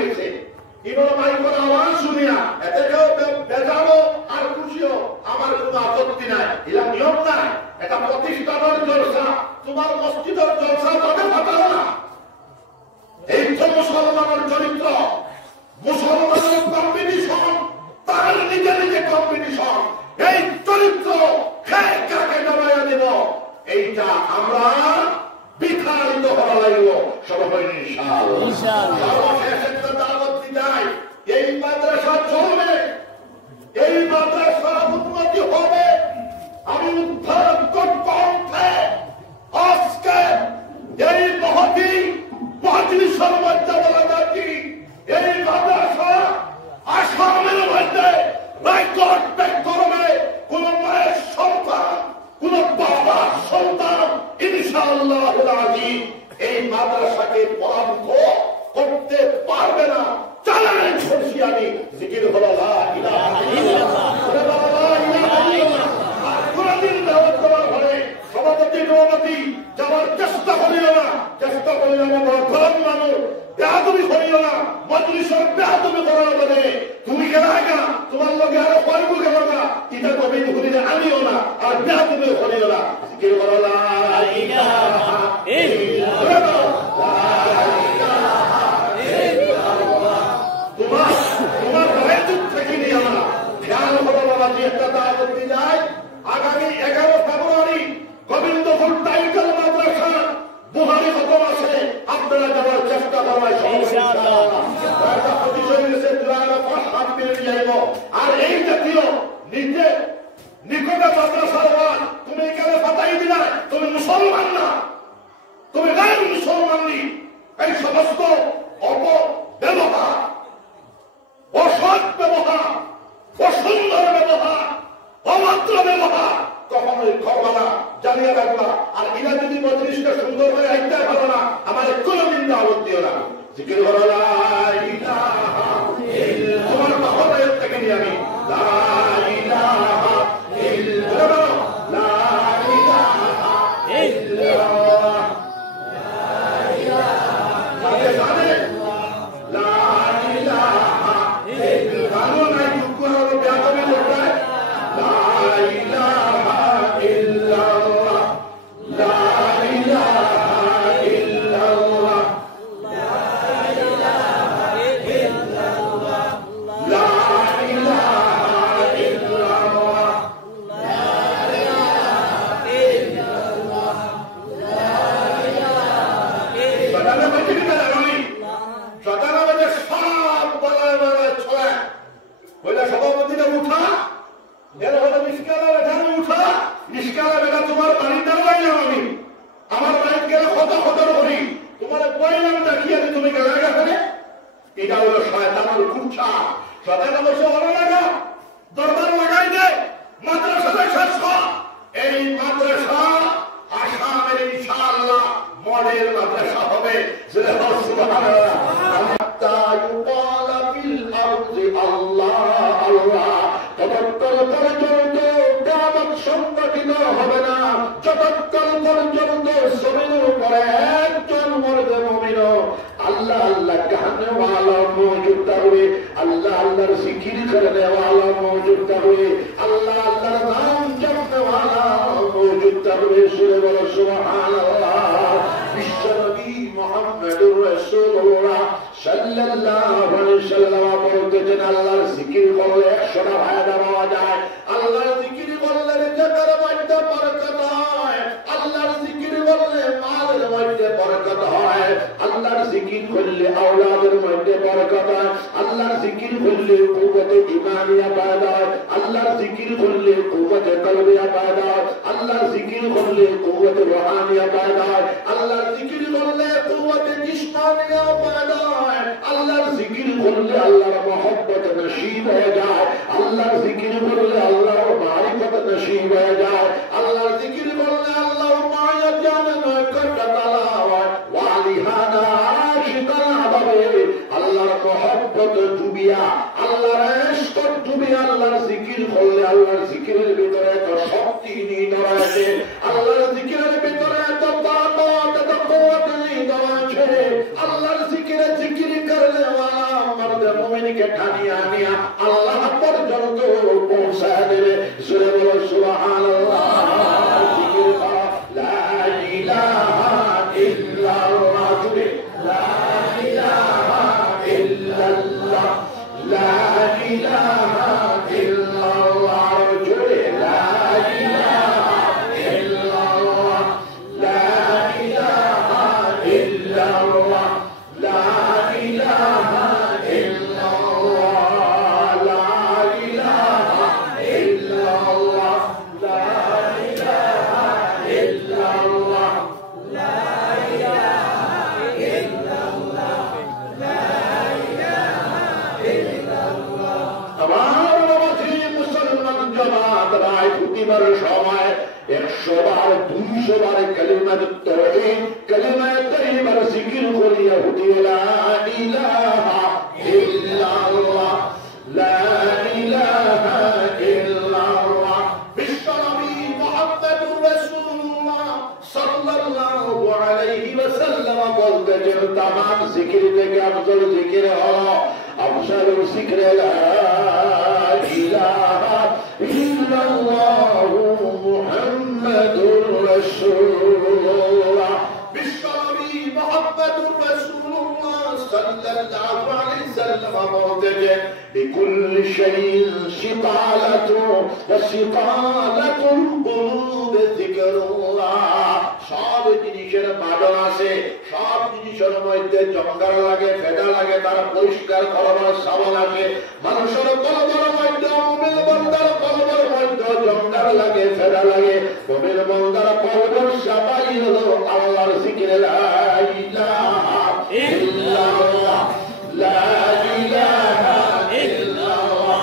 গেছে। ইমাম মাইকের আওয়াজ শুনিয়া এতে কেউ বেজারো আর খুশিও আমার কোনো আপত্তি নাই, এটা নিয়ম নাই। এটা প্রতিষ্ঠানের জলসা, তোমার মসজিদের জলসা তবে ফাটাও না। এই তো মুসলমানের চরিত্র, মুসলমানের কম্পিটিশন, তার নিজে নিজে কম্পিটিশন। এই চরিত্র খেয়ে কাকে জমাইয়া দেব, এইটা আমরা বিতাড়িত হওয়া লাগব সবাই ইনশাআল্লাহ। সর্বশেষ একটা দাওয়াত দিই, এই মাদ্রাসা চলবে, এই মাদ্রাসার উন্নতি হবে। আমি উদ্ধার কণ্ঠে আজকে এই মহতি মজলিসের মধ্যে বলা যাচ্ছি, এই মাদ্রাসা আসামের মধ্যে রেকর্ড ব্রেক করবে। কোন মায়ের সন্তান, কোন বাবার সন্তান ইনশাআল্লাহ এই মাদ্রাসাকে পরাভূত করতে পারবে না। চ্যালেঞ্জ করছি আমি, জিকির হলো লা ইলাহা ইল্লাল্লাহ। কোনদিন দাওয়াত দেওয়ার পরে সভাপতি নবতী যাওয়ার চেষ্টা করিও না, চেষ্টা করিও না ধর্ম মানুষ বেহাদুবি করিও না, মজলিসের বেহাদুবি করার বলে তুমি গেলা তোমার লগে আরো কয়েক গেল না, এটা কবি ঘুরিলে আনিও না, আর বেহাদুবি করিও না। জিকির হলো লা ইলাহা ইল্লাল্লাহ। তোমার ভয়ে চুপ থেকে নিয়ে আমরা খেয়াল হলো বাবা যে একটা দাওয়াত দিয়ে যায়। আগামী 11 ফেব্রুয়ারি গোবিন্দপুর টাইটেল মাদ্রাসা বুহারি খতম আছে, আপনারা যাওয়ার চেষ্টা করবেন ইনশাআল্লাহ। আর এই জাতীয় নিজে নিকটে মাদ্রাসার ওয়াজ তুমি এখানে পাঠাই দিলা, তুমি মুসলমান না, তুমি গায়ের মুসলমান নি। এই সমস্ত অপব্যবহার, অসৎ ব্যবহার, অসুন্দর ব্যবহার, অমাত্র ব্যবহার কখনোই করবা না, জানিয়ে রাখবা। আর এরা যদি মজলিসটা সুন্দর করে আইতে পারো না, আমার কোনোদিন দাওয়াত দিও না। জিকির করো লা ইলাহা ইল্লাল্লাহ। তোমার মহব্বত থেকে নিয়ে আমি লা ইলাহা ইল্লাল্লাহ, লা ইলাহা ইল্লাল্লাহ, লা ইলাহা ইল্লাল্লাহ, লা ইলাহা ইল্লাল্লাহ। নাই দুঃখ হলো বেয়াদবি করতে, লা ইলাহা ইল্লাল্লাহ, লা ইলাহা ইল্লাল্লাহ, লা ইলাহা ইল্লাল্লাহ, লা ইলাহা ইল্লাল্লাহ, লা ইলাহা ইল্লাল্লাহ, লা ইলাহা ইল্লাল্লাহ। সব বলায় বলায় ছড়া বলে সভাপতিটা উঠা, এর হলো নিষ্কালা বেঠানো উঠা, নিষ্কালা বেটা তোমার বাড়ির দ্বারাই যাও। আমি আমার বাড়িতে গেলে কত কত করি, তোমার পরিণাম দেখিয়ে তুমি গেলে গেছে। এটা হলো শয়তানের কুচ্ছা। শয়তান বসে ওরা লাগা দরবার লাগাই দে, মাদ্রাসাতে শেষ কর। এই মাদ্রাসা আসামের ইনশাআল্লাহ মডেল মাদ্রাসা হবে। সুবহানাল্লাহ। আল্লাহ আল্লাহ ততক্ষণ পর্যন্ত দাওয়াত সংগঠিত হবে না, যতক্ষণ পর্যন্ত জমিনের উপরে একজন মরদে মুমিন আল্লাহ আল্লাহ कहने वाला मौजूद থাকবে, আল্লাহ আল্লাহর জিকির करने वाला मौजूद থাকবে, আল্লাহ আল্লাহর নাম জপনে वाला मौजूद থাকবে। সুবহানাল্লাহ। বিশ্বনবী মুহাম্মদুর রাসূলুল্লাহ সাল্লাল্লাহু আলাইহি ওয়াসাল্লাম বলতেছেন, আল্লাহর জিকির করলে 100টা ফায়দা পাওয়া যায়। আল্লাহর জিকির করলে রিজকের মধ্যে বরকত হয়, আল্লাহর জিকির করলে মালের মধ্যে বরকত হয়, আল্লাহর জিকির করলে আওলাদের মধ্যে বরকত হয়, আল্লাহর জিকির করলে কুওয়াতে ঈমানিয়া পয়দা হয়, আল্লাহর জিকির করলে কুওয়াতে কলবিয়া পয়দা হয়, আল্লাহর জিকির করলে কুওয়াতে রুহানিয়া পয়দা হয়, আল্লাহর জিকির করলে কুওয়াতে জিসমানিয়া পয়দা হয়, আল্লাহর জিকির করলে আল্লাহর মহব্বত নসিব হয়ে যায়, আল্লাহর জিকির করলে আল্লাহর মারিফত নসিব হয়ে যায়, আল্লাহর জিকির করলে আল্লাহর মায়া জানে না কতলা হয় ওয়ালিহানা আশিকানা বাবে আল্লাহর মহব্বত ডুবিয়া, আল্লাহর ইশক ডুবিয়া আল্লাহর জিকির করলে আল্লাহর জিকিরের ভিতরে এত শক্তি নিহিত রয়েছে, আল্লাহর জিকিরের ভিতরে এত তাকত এত কুওয়াত নিহিত রয়েছে, আল্লাহর জিকিরে জিকির করলে ওয়ালা থেকে টানিয়ে আনিয়া আল্লাহ পর্যন্ত পৌঁছায় দেবে। জোরে বলো সুবহানাল্লাহ। জিকির করো লা ইলাহা ইল্লাল্লাহ, জোরে লা ইলাহা ইল্লাল্লাহ, লা ইলাহা ইল্লাল্লাহ, জোরে লা ইলাহা ইল্লাল্লাহ, লা ইলাহা ইল্লাল্লাহ, লা ইলাহা ইল্লাল্লাহ, লা ইলাহা ইল্লাল্লাহ, লা ইলাহা ইল্লাল্লাহ, লা ইলাহা ইল্লাল্লাহ, লা ইলাহা ইল্লাল্লাহ। আমার নবী মুসলমান জামাত রায় প্রতিবার সময় 100 বার 200 বার কালিমাতুত তাওহীদ কালিমায়ে তাইয়্যিবার জিকির করিয়া উঠি লা ইলাহা ইল্লাল্লাহ, লা ইলাহা ইল্লাল্লাহ। বিশ্বনবী মুহাম্মদুর রাসূলুল্লাহ সাল্লাল্লাহু আলাইহি ওয়াসাল্লাম বলতেন তামাম জিকির থেকে আফজল জিকির হলো আফজল জিকির লা ইলাহা ইল্লাল্লাহ মুহাম্মাদুর রাসূলুল্লাহ। বিশ্বনবী মুহাম্মদুর রাসূলুল্লাহ সাল্লাল্লাহু আলাইহি ওয়াসাল্লাম বলতেন বিকুল্লি শাইইন শিতালাতু ওয়া শিতালাতুল কুলুব যিকরুল্লাহ। সব জিনিসের বাদল আছে, সব জিনিসের মধ্যে জঙ্গার লাগে, ফেদা লাগে, তারা পরিষ্কার করবার সাবান আছে। মানুষের কলবের মধ্যে মুমিন বান্দার কলবের মধ্যে জঙ্গার লাগে, ফেদা লাগে। মুমিন বান্দার কলবের সাবাই হলো আল্লাহর জিকির লা ইলাহা ইল্লাল্লাহ, লা ইলাহা ইল্লাল্লাহ।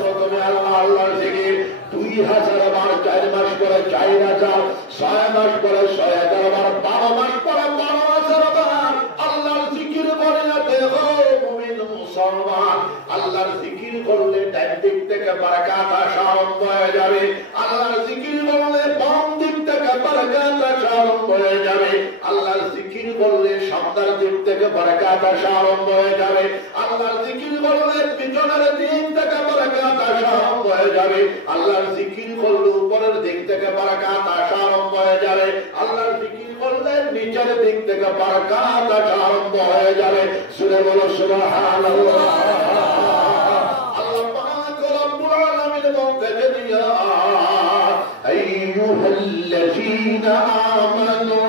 প্রথমে আল্লাহর জিকির 2000 বার 4 মাস পরে 4000, 6 মাস পরে 6000 বার, 12 মাস পরে 12000 বার আল্লাহর জিকির করে দেখো মুমিন মুসলমান। আল্লাহর জিকির করলে ডান দিক থেকে বরকত আসা আরম্ভ হয়ে যাবে। আল্লাহর জিকির করলে বাম দিক থেকে বরকত আসা আরম্ভ হয়ে যাবে। আল্লাহর জিকির করলে সামনের দিক থেকে বরকত আসা আরম্ভ হয়ে যাবে। আল্লাহর জিকির করলে পিছনের দিক থেকে বরকত আসা আরম্ভ হয়ে যাবে। আল্লাহর জিকির করলে উপরের দিক থেকে বরকত আসা আরম্ভ হয়ে যাবে। আল্লাহর জিকির করলে নিচের দিক থেকে বরকত আসা আরম্ভ হয়ে যাবে। সুরে বলো সুবহানাল্লাহ। আল্লাহ পাক রব্বুল আলামিন বলতেছেন ইয়া আইয়ুহাল্লাযীনা আমানু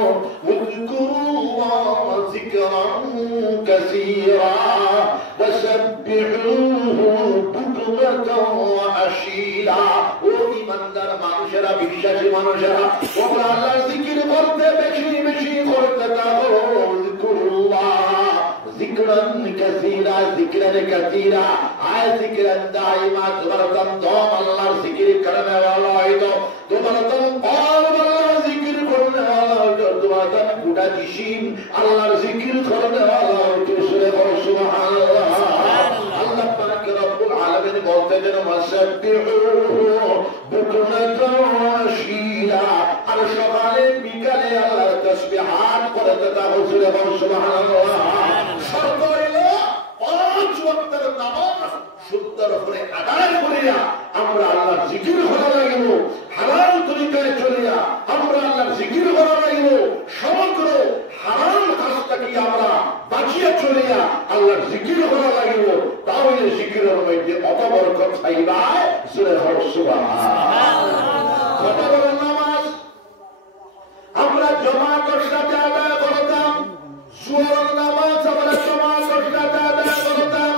উযকুরুল্লাহ যিকরান কাসীরা ওয়াসাব্বিহুহু বুকরাতাও ওয়া আশীলা। ও ঈমানদার মানুষেরা, বিশ্বাসী মানুষেরা, তোমরা আল্লাহর জিকির করতে বেশি বেশি করতে থাকো। উযকুরুল্লাহ যিকরান কাসীরা, যিকরান কাসীরা, আয় যিকরান দাইমা। তোমার তন দম আল্লাহর জিকির করনে वाला है तो তোমার তন পার আল্লাহর জিকির করনে वाला है तो তোমার তন গোটা জিসিম আল্লাহর জিকির করনে वाला है तो সুরে বলো সুবহানাল্লাহ। আল্লাহ পাক রব্বুল আলামিন বলতেছেন ওয়াসাব্বিহুহু বুকরাতাও ওয়া আশীলা। আর সকালে বিকালে আল্লাহর তাসবিহাত করতে থাকো। সুরে বলো সুবহানাল্লাহ। শর্ত হলো 5 ওয়াক্তের নামাজ সুন্দর করে আদায় করিয়া আমরা আল্লাহর জিকির করা লাগিব। হালাল তরিকায় চলিয়া আমরা আল্লাহর জিকির করা লাগিব। সমগ্র হারাম কাজ থেকে আমরা বাঁচিয়ে চলিয়া আল্লাহর জিকির করা লাগিব। তাহলে জিকিরের মধ্যে অত বরকত পাইবা। সুরে বলো সুবহানাল্লাহ। কত বড় নামাজ আমরা জামাতের সাথে আদায় করতাম। সুবহান নামাজ আমরা জামাতের সাথে আদায় করতাম।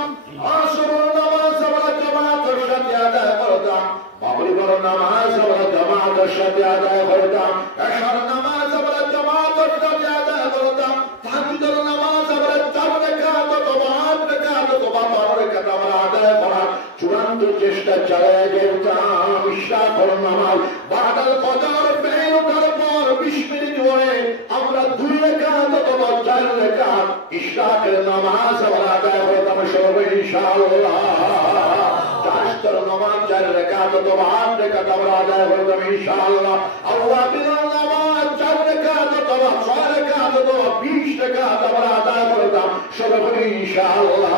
আসরের নামাজ আমরা জামাতের সাথে আদায় করতাম। মাগরিবের নামাজ আমরা জামাতের সাথে আদায় করতাম। এশার নামাজ আমরা জামাতের সাথে আদায় করতাম। তাহাজ্জুদের নামাজ আমরা 4 রাকাত অথবা 8 রাকাত অথবা 12 রাকাত আমরা আদায় করার চূড়ান্ত চেষ্টা চালিয়ে যেতাম। ইশরাকের নামাজ বাদাল কদর বের ওঠার পর 20 মিনিট পরে আমরা 2 রাকাত অথবা 4 রাকাত ইশরাকের নামাজ আমরা আদায় করতাম সবাই ইনশাআল্লাহ। তাহাজ্জুদের নামাজ 4 রাকাত অথবা 8 রাকাত আমরা আদায় করতাম ইনশাআল্লাহ। আওয়াবির নামাজ 4 রাকাত অথবা 6 রাকাত অথবা 20 রাকাত আমরা আদায় করতাম সবাই ইনশাআল্লাহ।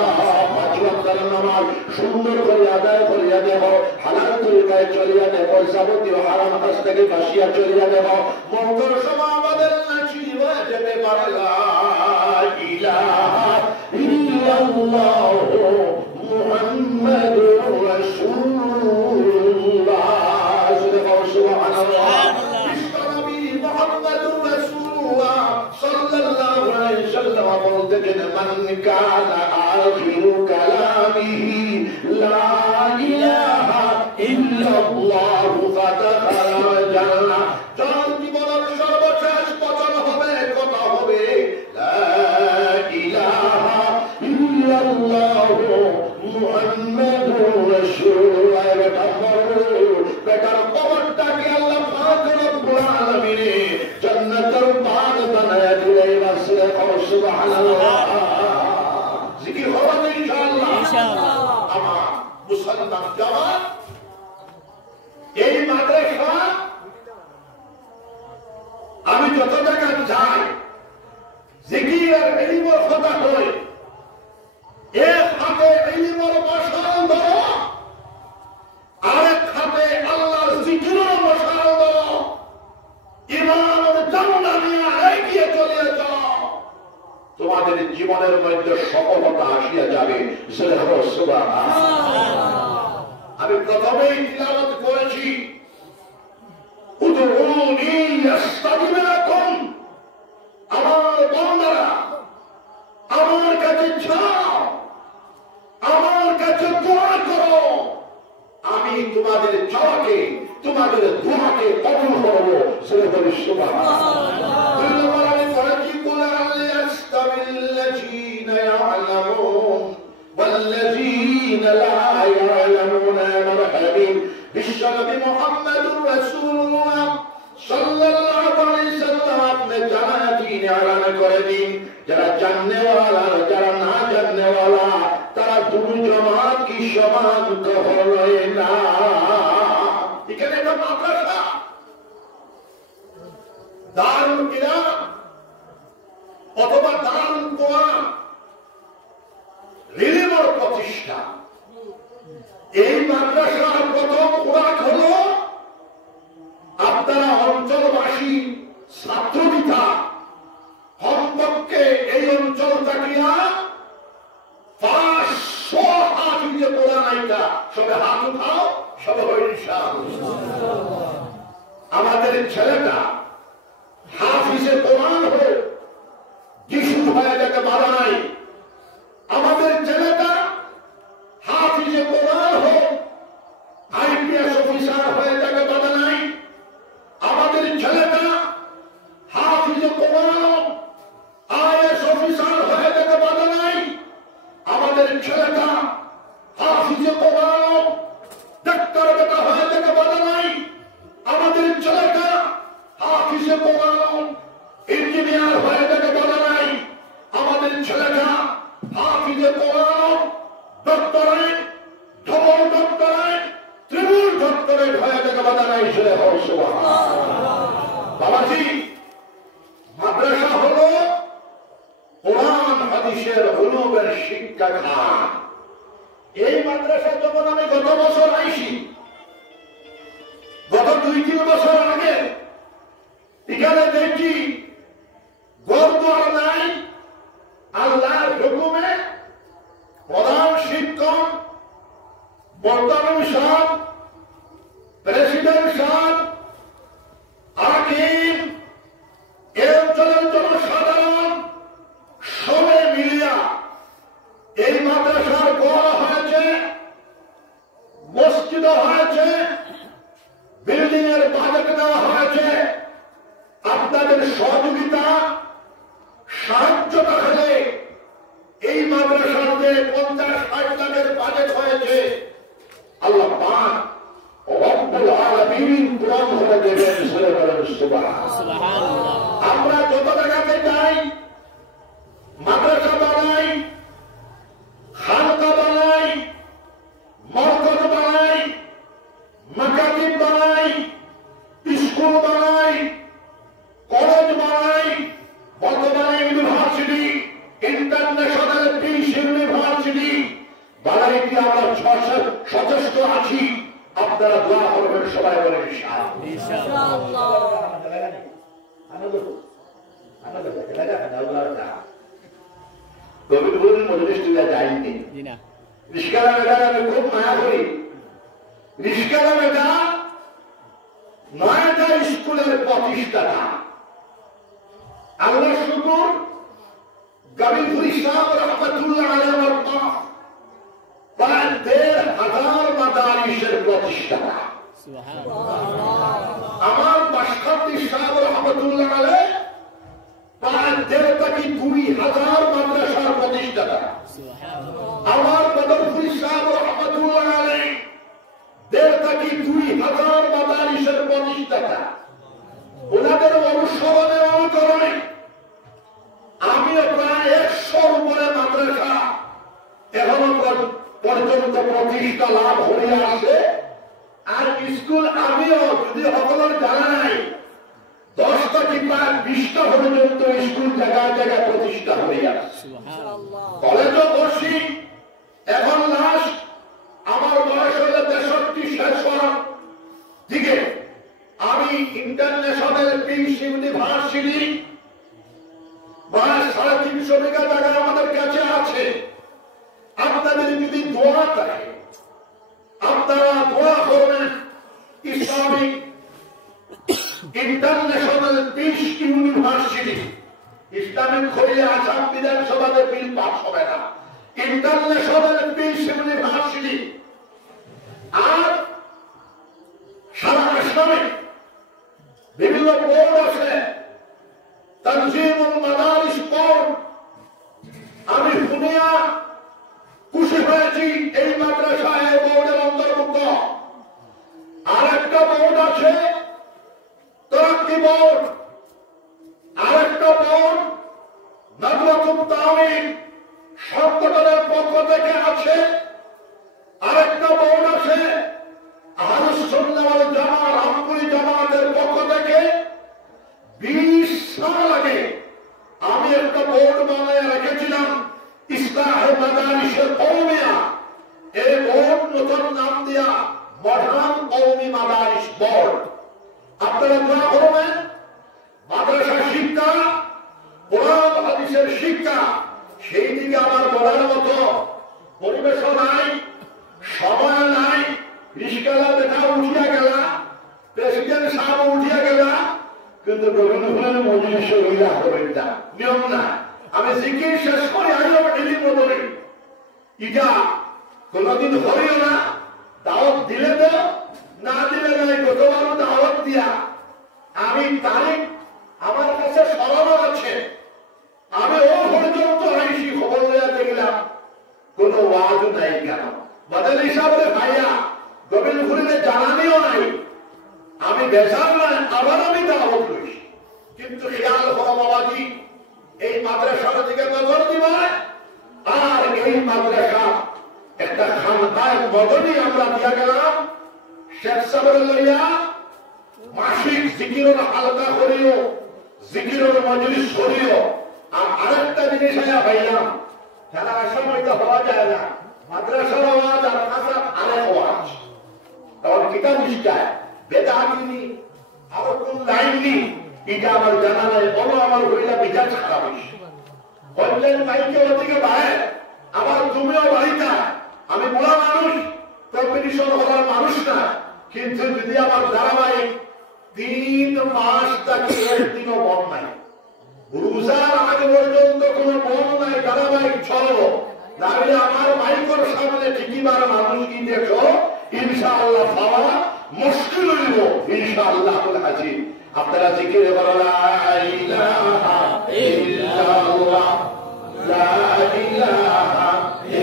5 ওয়াক্তের নামাজ সুন্দর করে আদায় করিয়া দেব, হালাল তরিকায় চলিয়া দেব, যাবতীয় হারাম কাজ থেকে বাঁচিয়া চলিয়া দেব। মঙ্গল সময় আমাদের নাচিব হয়ে যেতে পারে লা ইলাহা ইল্লাল্লাহ মুহাম্মাদুর রাসূলুল্লাহ। সুবহানাল্লাহ। বিশ্বনবী মুহাম্মাদুর রাসূলুল্লাহ সাল্লাল্লাহু আলাইহি ওয়াসাল্লাম বলতেন, মান কানা আখিরু কালামিহি লা ইলাহা ইল্লাল্লাহ ফাদাখালাল জান্নাহ। যার জীবনের সর্বশেষ বচন হবে, কথা হবে লা ইলাহা ইল্লাল্লাহ মুহাম্মাদুর রাসূলুল্লাহ। বেটার কবরটাকে আল্লাহ পাক রব্বুল আলামিন জান্নাতের বাগ বানায়া দিলেন। রাসূল সুবহানাল্লাহ। জিকির হবে ইনশাআল্লাহ। ইনশাআল্লাহ। আমার মুসলমান জামাত এই মাদ্রাসা আমি যত জায়গায় যাই জিকির আর ইলমের কথা কই, এক হাতে ইলমের মশাল ধরো, আরেক হাতে আল্লাহর জিকিরের মশাল ধরো, ইমানের জান্নাত নিয়ে এগিয়ে চলে যাও, তোমাদের জীবনের মধ্যে সফলতা আসিয়া যাবে। আমি প্রথমেই তিলাওয়াত করেছি, উদউনি আস্তাজিব লাকুম। আমার বান্দারা আমার কাছে চাও, আমার কাছে দোয়া করো, আমি তোমাদের চাওয়াকে, তোমাদের দোয়াকে কবুল করব। সুবহানাল্লাহ। আমি করেছি কুল ইয়াস্তাবিল্লাযীনা ইয়ালামুন ওয়াল্লাযীনা লা ইয়ালামুন। মারহাবান। বিশ্বনবী মুহাম্মদুর রাসূলুল্লাহ সাল্লাল্লাহু আলাইহি ওয়াসাল্লাম আপনি জানাতি এলান করে দিন, যারা জাননে ওয়ালা যারা না জাননে ওয়ালা তারা দুই জামাত কি সমান হয় না। এখানে একটা মাদ্রাসা, দারুল কিরাম অথবা দারুল কোরআন ইলমের প্রতিষ্ঠা। এই মাদ্রাসার প্রথম খোরাক হলো আপনারা অঞ্চলবাসী ছাত্রবিতা কমপক্ষে এই অঞ্চল থাকিয়া 500 হাফিজে কোরআন আইতা সবে হাত উঠাও, সবে ইনশাআল্লাহ। আমাদের ছেলেটা হাফিজে কোরআন হোক, যিশু হয়ে যাকে বাধা নাই। আমাদের ছেলেটা হাফিজে কোরআন হোক, আইপিএস অফিসার হয়ে যাকে বাধা নাই। আমাদের ছেলেটা হাফিজে কোরআন আইএস অফিসার হয়ে যাকে বাধা নাই। আমাদের ছেলেটা হাফিজে কোরআন ডাক্তার বেটা হয়ে যাকে বাধা নাই। আমাদের ছেলেটা হাফিজে কোরআন ইঞ্জিনিয়ার হয়ে যাকে বাধা নাই। আমাদের ছেলেটা হাফিজে কোরআন doctorate, double doctorate, triple doctorate হয়ে যাকে বাধা নাই। বাবাজি, মাদ্রাসা হলো কোরআন হাদিসের উলুমের শিক্ষাখান। এই মাদ্রাসা যখন আমি গত বছর আইসি, গত 2-3 বছর আগে এখানে দেখি গরদুয়ার নাই। আল্লাহর হুকুমে প্রধান শিক্ষক, বর্তমান সাহেব, প্রেসিডেন্ট সাহেব, হাকিম, এই অঞ্চলের জনসাধারণ সবে মিলিয়া এই মাদ্রাসার ঘর হয়েছে, মসজিদ হয়েছে, বিল্ডিং এর বাজেট দেওয়া হয়েছে। আপনাদের সহযোগিতা সাহায্য থাকলে এই মাদ্রাসাতে 50-60 লাখের বাজেট হয়েছে। আল্লাহ পাক রব্বুল আলামিন পূরণ করে দেবেন। সুবহানাল্লাহ। আমরা যত জায়গাতে যাই, মাদ্রাসা বানাই, খানকা বানাই, মরকজ বানাই, মাকাতিব বানাই, স্কুল বানাই, কলেজ বানাই, বর্তমানে ইউনিভার্সিটি, ইন্টারন্যাশনাল পিস ইউনিভার্সিটি বানাইতে আছি আপনারা দোয়া করবেন সবাই বলে ইনশাআল্লাহ রবিউল মজলিসটা যায়নি রিস্কালা মেয়েটা আমি খুব মায়া করি রিস্কালা মেয়েটা 9টা স্কুলের প্রতিষ্ঠাতা আল্লাহ শুকুর গাবিপুর ইসলাম রহমতুল্লাহ আলাইহির প্রায় 1,500 মাদারিসের প্রতিষ্ঠাতা আমার বাসখালী সাহেব রহমতুল্লাহ আলাইহ প্রায় 1,500 থেকে 2,000 মাদ্রাসার প্রতিষ্ঠাতা আমার বদরপুর সাহেব রহমতুল্লাহ আলাইহ 1,500 থেকে 2,000 মাদারিসের প্রতিষ্ঠাতা ওনাদের অনুসরণে অনুকরণে আমিও প্রায় 100-র উপরে মাদ্রাসা এখনো পর্যন্ত প্রতিষ্ঠা লাভ হয়ে আসে আর স্কুল আমিও যদি সকলের জানা নাই 10টা কি প্রায় 20টা পর্যন্ত স্কুল জায়গায় জায়গায় প্রতিষ্ঠা হয়ে আসছে কলেজও করছি এখন লাস্ট আমার বয়স হলে 63 শেষ হওয়ার দিকে আমি ইন্টারন্যাশনাল পিস ইউনিভার্সিটি প্রায় 350 বিঘা জায়গা আমাদের কাছে আছে আপনাদের যদি দোয়া থাকে আপনারা দোয়া করবেন Islamic international peace university Islamic খলিয়া আসাম বিধানসভাতে বিল পাস হবে না ইন্টারন্যাশনাল পিস ইউনিভার্সিটি আর সারা আসামে বিভিন্ন বোর্ড আছে তানজিমুল মাদারিস বোর্ড আমি শুনিয়া খুশি হয়েছি এই মাদ্রাসা এই বোর্ডের অন্তর্ভুক্ত আরেকটা বোর্ড আছে তরাক্কি বোর্ড আরেকটা বোর্ড নাদওয়াতুত তাওহীদ সংগঠনের পক্ষ থেকে আছে আরেকটা বোর্ড আছে আহলুস সুন্নাহ ওয়াল জামাআহ রামপুরি জামাতের পক্ষ থেকে 20 সাল আগে আমি একটা বোর্ড বানিয়ে রেখেছিলাম ইসলাহে মাদারিসের কওমিয়া এই বোর্ড নতুন নাম দিয়া মডার্ন কওমি মাদারিস বোর্ড আপনারা দোয়া করবেন মাদ্রাসা শিক্ষা কোরআন হাদিসের শিক্ষা সেই দিকে আমার বলার মতো পরিবেশ নাই সময় নাই রিস্কালা দেখা উঠিয়া গেলা প্রেসিডেন্ট সাহেব উঠিয়া গেলা কিন্তু রবীন্দ্রনাথ মজলিস হইলা হবেন না নিয়ম না আমি জিকির শেষ করে আইও ডেলি বলি ইটা কোনদিন হইও না দাওয়াত দিলে তো না দিলে নাই গতবার দাওয়াত দিয়া আমি তারিখ আমার কাছে স্মরণ আছে আমি ও পর্যন্ত আইসি খবর লইয়া দেখলাম কোন ওয়াজ নাই কেন বদল হিসাবে ভাইয়া গোবিন্দপুরিতে জানানিও নাই আমি বেসার নাই আবার আমি দাওয়াত লইছি কিন্তু খেয়াল হওয়া বাবাজি এই মাদ্রাসার দিকে নজর দিবা আর এই মাদ্রাসা একটা খানকায় মদনী আমরা দিয়া গেলাম শেখ সাহেবের লইয়া মাসিক জিকিরের হালকা করিও জিকিরের মজলিস করিও আর আরেকটা জিনিস পাইলাম সারা আসামে তো হওয়া যায় না মাদ্রাসার আওয়াজ আর খাসা আরেক আওয়াজ তখন কিতাব নিষ্ঠায় বেদাতিনি আরো কোন লাইন নি এটা আমার জানা নাই বলো আমার হইলা বিচার খারাপ বললেন মাইকে ওদিকে বাইরে আবার তুমিও বাড়িতে আমি বুড়া মানুষ কম্পিটিশন হওয়ার মানুষ না কিন্তু যদি আমার ধারাবাহিক 3 মাস তাকে একদিনও বন্ধ নাই রোজার আগে পর্যন্ত কোনো বন্ধ নাই ধারাবাহিক চলো তাহলে আমার মাইকের সামনে ঠিকইবার মানুষ কি দেখো ইনশাআল্লাহ পাওয়া মুশকিল হইব ইনশাআল্লাহ হাজির আপনারা জিকির করো লা ইলাহা ইল্লাল্লাহ লা ইলাহা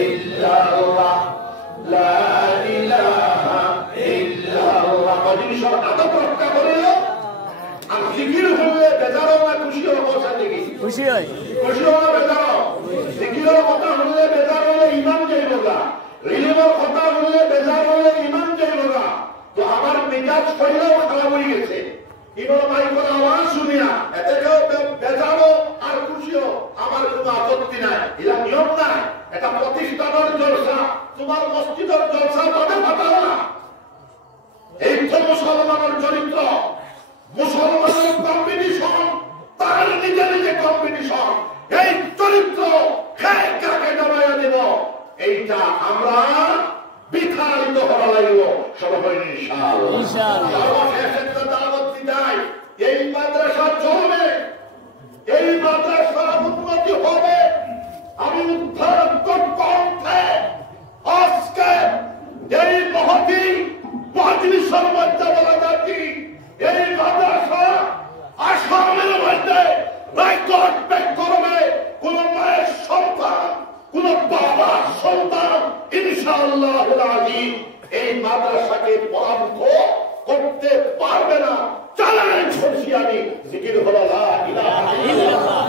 ইল্লাল্লাহ লা ইলাহা ইল্লাল্লাহ মজলিসের আদব রক্ষা করিও আর জিকির করলে বেজারও না খুশি হও সাথে কি খুশি হয় খুশি হও না বেজারও জিকিরের কথা হলে বেজার হলে ঈমান যাইব না রিলিমের কথা হলে বেজার হলে ঈমান যাইব না তো আমার মেজাজ কইলেও খারাপ হয়ে গেছে ইমাম মাইকের আওয়াজ শুনিয়া এতে কেউ বেজারও আর খুশিও আমার কোনো আপত্তি নাই এটা নিয়ম নাই এটা প্রতিষ্ঠানের জলসা তোমার মসজিদের জলসা তবে ফাটাও না। এই তো মুসলমানের চরিত্র, মুসলমানের কম্পিটিশন, তার নিজে নিজে কম্পিটিশন। এই চরিত্র খেয়ে কাকে নামাইয়া দেব, এইটা আমরা বিতাড়িত হওয়া লাগব সবাই ইনশাআল্লাহ। সর্বশেষ একটা দাওয়াত দিই, এই মাদ্রাসা চলবে, এই মাদ্রাসার উন্নতি হবে। আমি উদ্ধার কণ্ঠে আজকে এই মহতি মাজলিসের মধ্যে বলা যাচ্ছি, এই মাদ্রাসা আসামের মধ্যে রেকর্ড ব্রেক করবে। কোন মায়ের সন্তান, কোন বাবার সন্তান ইনশাআল্লাহুল আযীম এই মাদ্রাসাকে পরাভূত করতে পারবে না। চ্যালেঞ্জ করছি আমি, জিকির হলো লা ইলাহা ইল্লাল্লাহ,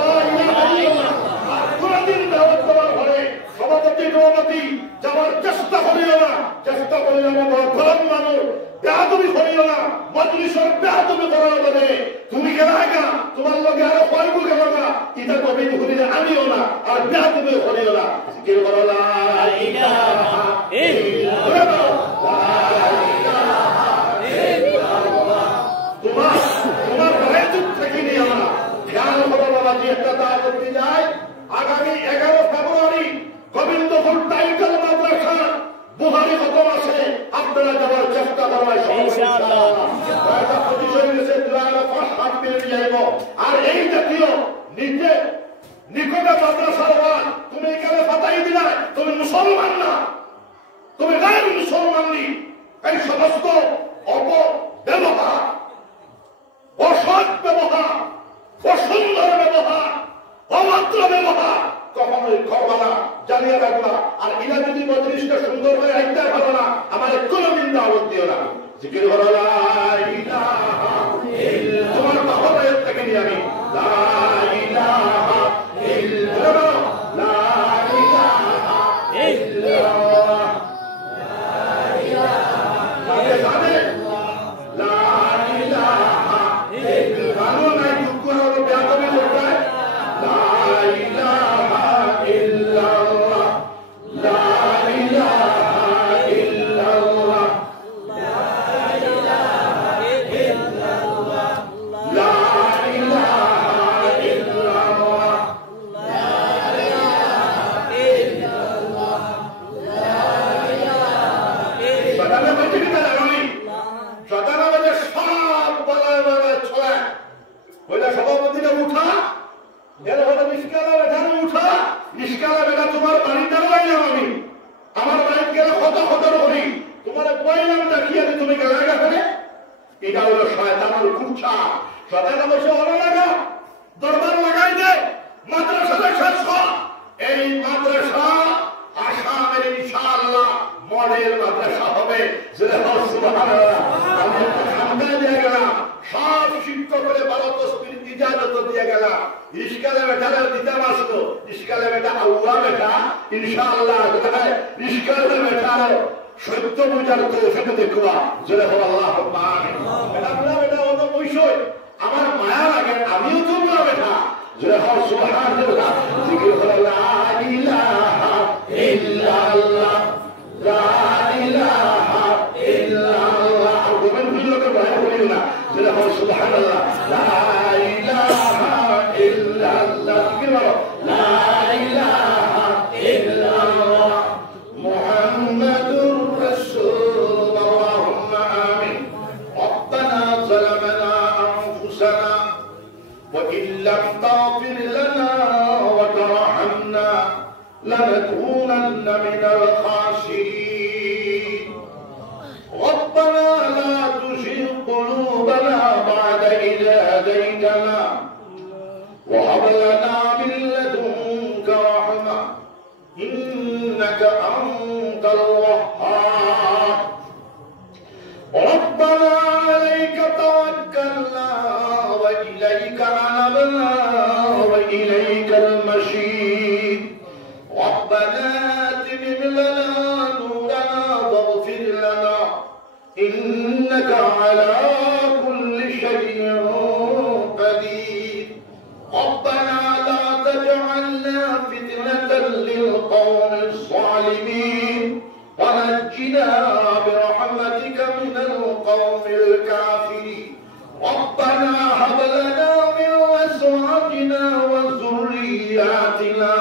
লা ইলাহা ইল্লাল্লাহ। আর কোনদিন দাওয়াত দেওয়ার পরে সভাপতি সভাপতি যাওয়ার চেষ্টা করিও না, চেষ্টা করিও না গরম মানুষ বেয়াদবি করিও না, মজলিসের বেয়াদবি করার বলে তুমি গেলা গা, তোমার লগে আরো কয়েকু গেল না, এটা কবি ঘুরিলে আনিও না, আর বেয়াদবি করিও না। জিকির হলো লা ইলাহা ইল্লাল্লাহ, তোমার ভয়ে চুপ থেকে নিয়ে না। খেয়াল হলো বাবা, যে একটা দাওয়াত দিতে যায় আগামী 11 ফেব্রুয়ারি গোবিন্দপুর টাইটেল মাদ্রাসা বুহারি খতম আছে, আপনারা যাওয়ার চেষ্টা করবেন ইনশাআল্লাহ। আর এই জাতীয় নিচে নিকটে মাদ্রাসার ওয়াজ তুমি এখানে ফাটাই দিলা, তুমি মুসলমান না, তুমি গায়ের মুসলমান নি। এই সমস্ত অপব্যবহার, অসৎ ব্যবহার, অসুন্দর ব্যবহার, অভদ্র ব্যবহার কখনোই করবা না, জানিয়ে রাখবা। আর ইলা যদি মজলিসটা সুন্দর করে রাখতে পারো না, আমাদের কোনোদিন দাওয়াত দিও না। জিকির হলো লা ইলাহা ইল্লাল্লাহ, তোমার বাবার থেকে নিয়ে আমি লা ইলাহা ইল্লাল্লাহ, লা ইলাহা ইল্লাল্লাহ, লা ইলাহা ইল্লাল্লাহ, লা ইলাহা ইল্লাল্লাহ। নাই দুঃখ হলো বেয়াদবি করতে, লা ইলাহা ইল্লাল্লাহ, লা ইলাহা ইল্লাল্লাহ, লা ইলাহা ইল্লাল্লাহ, লা ইলাহা ইল্লাল্লাহ, লা ইলাহা ইল্লাল্লাহ, লা ইলাহা ইল্লাল্লাহ। সব বলায় বলায় ছড়া বলে সভাপতিটা উঠা, এর হলো নিষ্কালা বেটা উঠা, নিষ্কালা বেটা তোমার বাড়িতে রইলাম আমি, আমার বাড়িতে গেলে কত কত করি, তোমার কইলাম দেখিয়ে তুমি গেলে গেছে। এটা হলো শয়তানের কুচ্ছা। শয়তান বসে হলো লাগা, দরবার লাগাই দে, মাদ্রাসাটা শেষ কর। এই মাদ্রাসা আসামের ইনশাআল্লাহ মডেল মাদ্রাসা হবে। সুবহানাল্লাহ, আমি সামনে দিয়ে গেলাম, সব শিক্ষকের 12 তসবির ইজাজত দিয়ে গেলাম। ইসকালে বেটারে দিতে আসতো, ইসকালে বেটা আল্লাহ বেটা ইনশাআল্লাহ, ইসকালে বেটা সত্য বুঝার তো সেটা দেখবা। জোরে বল আল্লাহুম্মা আমিন। বেটা বেটা অন্য বৈষয় আমার মায়া লাগে, আমিও তো না বেটা। জোরে বল সুবহানাল্লাহ। জিকির হলো লা ইলাহা ইল্লাল্লাহ, লা ইলাহা ইল্লাল্লাহ। আর গোবিন্দ লোকে ভয় করিও না। জোরে বল সুবহানাল্লাহ। লা ইলাহা ইল্লাল্লাহ, জিকির বলো লা ইলাহা ইল্লাল্লাহ মুহাম্মাদুর রাসূলুল্লাহ। আল্লাহুম্মা আমিন। রব্বানা যালামনা আনফুসানা ওয়া ইল্লাম তাগফির লানা ওয়া তারহামনা লানাকুনান্না মিনাল খাসিরিন। ربنا لا تزغ قلوبنا بعد إذ هديتنا وهب لنا من لدنك رحمة إنك أنت الوهاب. ربنا عليك توكلنا وإليك أنبنا وإليك المصير. ربنا أتمم لنا نورنا واغفر لنا إنك على كل شيء قدير. ربنا لا تجعلنا فتنة للقوم الظالمين ونجنا برحمتك من القوم الكافرين ربنا هب لنا من أزواجنا وذرياتنا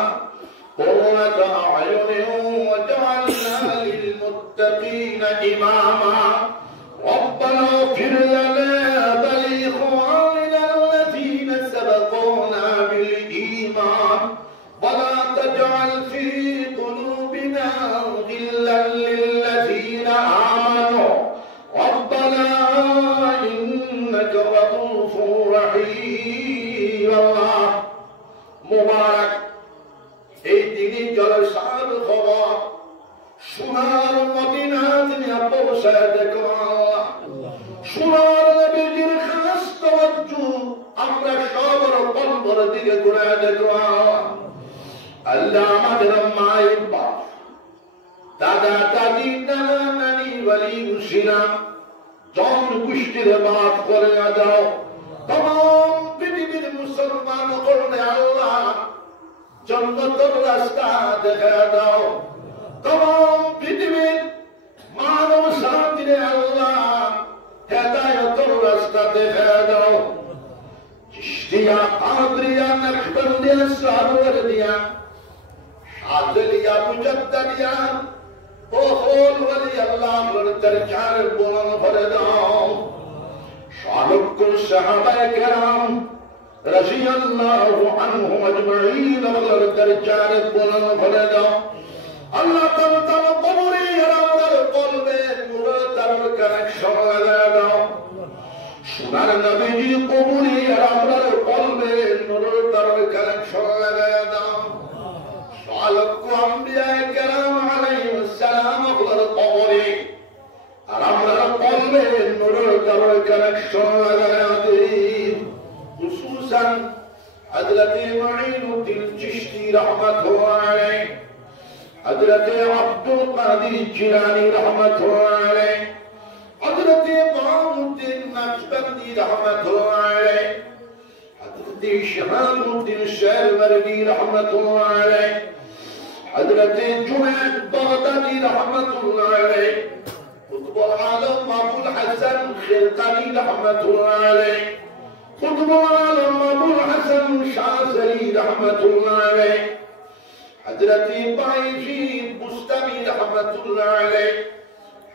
قرة أعين واجعلنا للمتقين إماما ربنا اغفر لنا ولإخواننا الذين سبقونا بالإيمان ولا تجعل في قلوبنا غلا للذين آمنوا ربنا إنك رؤوف رحيم الله مبارك এই দিনই জলসার খবর সোনার মদিনাত নিয়ে পৌঁছায় দেখো সোনার নবীজির খাস তাওয়াজ্জু আমরা সবার কলবের দিকে ঘুরে দেখো আল্লাহ আমাদের মায়ের বাপ দাদা দাদি নানা নানি ওয়ালি মুসিনা জন গোষ্ঠীর বাপ করে দাও तमाम পৃথিবীর মুসলমান করলে আল্লাহ জান্নাতের রাস্তা দেখায় দাও तमाम পৃথিবীর মানব জাতিরে আল্লাহ হেদায়েতের রাস্তা দেখায় দাও চিশতিয়া কাদরিয়া নকশবন্দিয়া সারওয়ারদিয়া শাযলিয়া মুজাদ্দিয়া ও হোল ওয়ালি আল্লাহর দরজার বুলন্দ করে দাও শালুকুল সাহাবায়ে কেরাম রাদিয়াল্লাহু আনহুম আজমাইন আল্লাহর দরজার বুলন্দ করে দাও আল্লাহ তাআলা কবরে আমাদের কলবে নূরের তার কানেকশন লাগায় দাও সোনার নবীজি কবরে আমাদের কলবে নূরের তার কানেকশন লাগায় দাও সালাতু আম্বিয়ায়ে কেরাম আলাইহিস সালাম আল্লাহর কবরে আর আমাদের কলবে নূরের তার কানেকশন লাগায় দিন খুসুসান হযরত মুঈনুদ্দিন চিশতি রাহমাতুল্লাহ আলাইহি حضرت عبد القادر الجیلانی رحمت اللہ علیہ حضرت معین الدین نقشبندی رحمت اللہ علیہ حضرت شہاب الدین سہروردی رحمت اللہ علیہ حضرت جنید بغدادی رحمت اللہ علیہ قطب العالم ابو الحسن خرقانی رحمت اللہ علیہ قطب العالم ابو الحسن شاذلی رحمت اللہ علیہ حضرت بايزيد بستمي رحمة الله عليه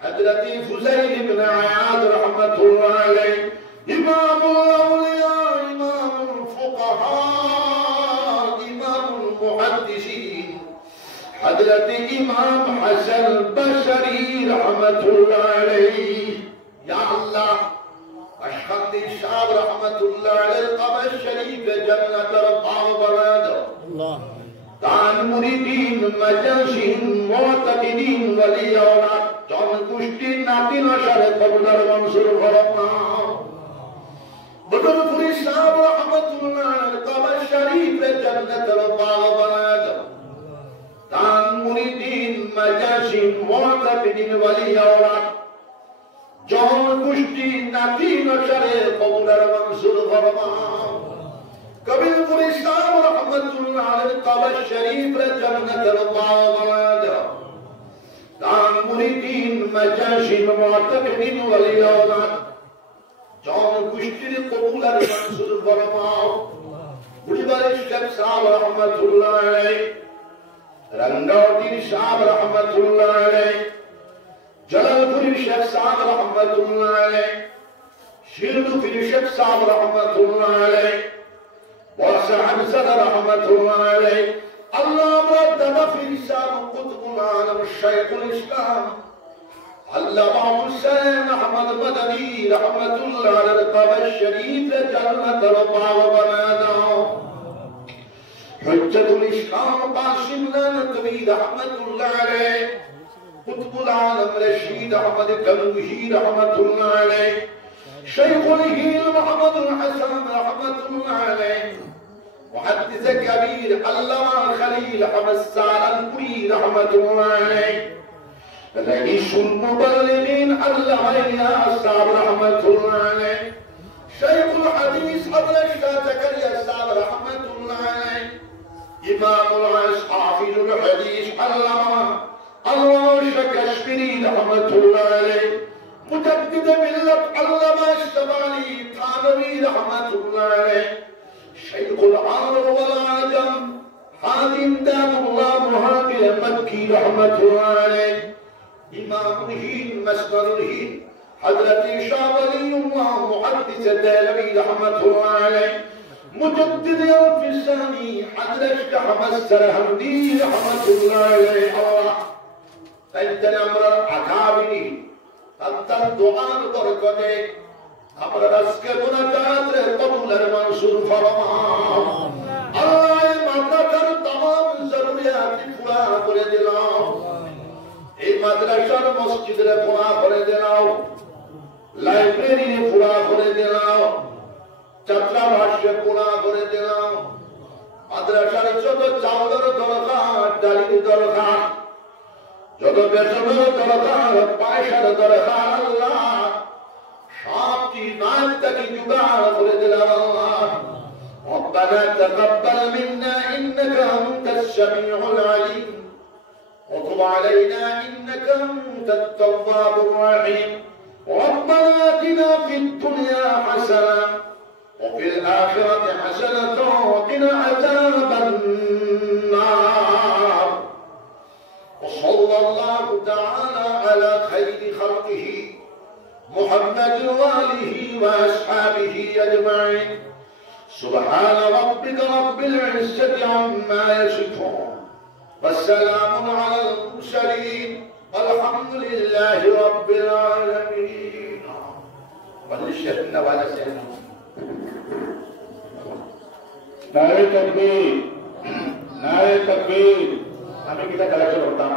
حضرت فزيل بن عياض رحمة الله عليه إمام الأولياء إمام الفقهاء إمام المحدثين حضرت إمام حسن البصري رحمة الله عليه يا الله أشهد الشعب رحمة الله عليه القبر الشريف جنة ربه وبلاده الله তান মুরিদিন মাজাসিন মুতাকিদিন ওয়ালিয়াওয়ালা জন গোষ্ঠীর নাতি নশারে কবুলার মনসুর ফরমাও বদরপুরি সাহেব রাহমাতুল্লাহ আলাইহি কবর শরীফে জান্নাতের বাগ বানায় দাও তান মুরিদিন মাজাসিন মুতাকিদিন ওয়ালিয়াওয়ালা জন গোষ্ঠীর নাতি নশারে কবুলার মনসুর ফরমাও কবিরপুরি সাহেব রাহমাতুল্লাহ আলাইহি কবর শরীফে জান্নাতের বাগ বানায় দাও তান মুরিদিন মাজাসিন মুতাকিদিন ওয়ালিয়াওয়ালা জন গোষ্ঠীর কবুলার মনসুর ফরমাও বুড়িবাড়ির শেখ সাহেব রাহমাতুল্লাহ আলাইহি রঙ্গাওটির সাহেব রাহমাতুল্লাহ আলাইহি জালালপুরের শেখ সাহেব রাহমাতুল্লাহ আলাইহি শিরডুফির শেখ সাহেব রাহমাতুল্লাহ আলাইহি ওয়াসা হামজাহ রাহমাতুল্লাহ আলাইহি আল্লাহ মুরাদ্দাদ ফির শাম কুতুবুল আলম শাইখুল ইসলাম আল্লামা হুসাইন আহমদ মাদানী রাহমাতুল্লাহ আলাইহি কবর শরীফে জান্নাতের বাগ বানায় দাও হুজ্জতুল ইসলাম কাসিম নানতবী রাহমাতুল্লাহ আলাইহি কুতুবুল আলম রশিদ আহমদ গঙ্গোহী রাহমাতুল্লাহ আলাইহি শাইখুল হিল মুহাম্মদুল হাসান রাহমাতুল্লাহ আলাইহি محدث كبير علامہ خلیل احمد سالنپوری رحمت اللہ علیہ رئیس المبلغین علامہ الیاس صاحب رحمت اللہ علیہ شیخ الحدیث ابو الشاہ زکریا صاحب رحمت اللہ علیہ امام العصر حافظ الحدیث علامہ اللہ شکش কাশ্মীরি রহমাতুল্লাহ আলাইহি, মুজাদ্দিদ মিল্লাত আল্লামা ইসমাইলি থানভী রহমাতুল্লাহ আলাইহি, শাইখুল আরব ওয়াল আজম হাদিম দামুল্লাহ মুহাজির মক্কি রহমাতুল্লাহ আলাইহি, ইমামুল হিন্দ মাসদারুল হিন্দ হযরত শাহ ওয়ালিউল্লাহ মুহাদ্দিস দেলভী রহমাতুল্লাহ আলাইহি, মুজাদ্দিদ আল-ফিসানি হযরত শাহ আহমদ সরহমদি রহমাতুল্লাহ আলাইহি। আল্লাহ তাইতে আমরা আগামী তার দোয়ার বরকতে আমরা আজকে মুনাজাত কবুলের মনসুর ফরমাও। আল্লাহ এই মাদ্রাসার तमाम জরুরিয়াত পুরা করে দিলাও, এই মাদ্রাসার মসজিদের পুরা করে দিলাও, লাইব্রেরি পুরা করে দিলাও, ছাত্রাবাসে পুরা করে দিলাও, মাদ্রাসার যত চাউলের দরকার, ডালির দরকার, যত বেতনের দরকার, পয়সার দরকার, আল্লাহ সবটি নাম থেকে জোগাড় করে দিলাম। আল্লাহ ربنا تقبل منا إنك أنت السميع العليم وتب علينا إنك أنت التواب الرحيم ربنا آتنا في الدنيا حسنة وفي الآخرة حسنة وقنا عذاب النار وصلى الله تعالى على خير خلقه محمد وآله وأصحابه أجمعين سبحان ربك رب العزة عما يصفون والسلام على المرسلين والحمد لله رب العالمين. ولشهدنا ولا سيدنا नारे तकबीर, नारे तकबीर। हमें कितना कलेक्शन होता है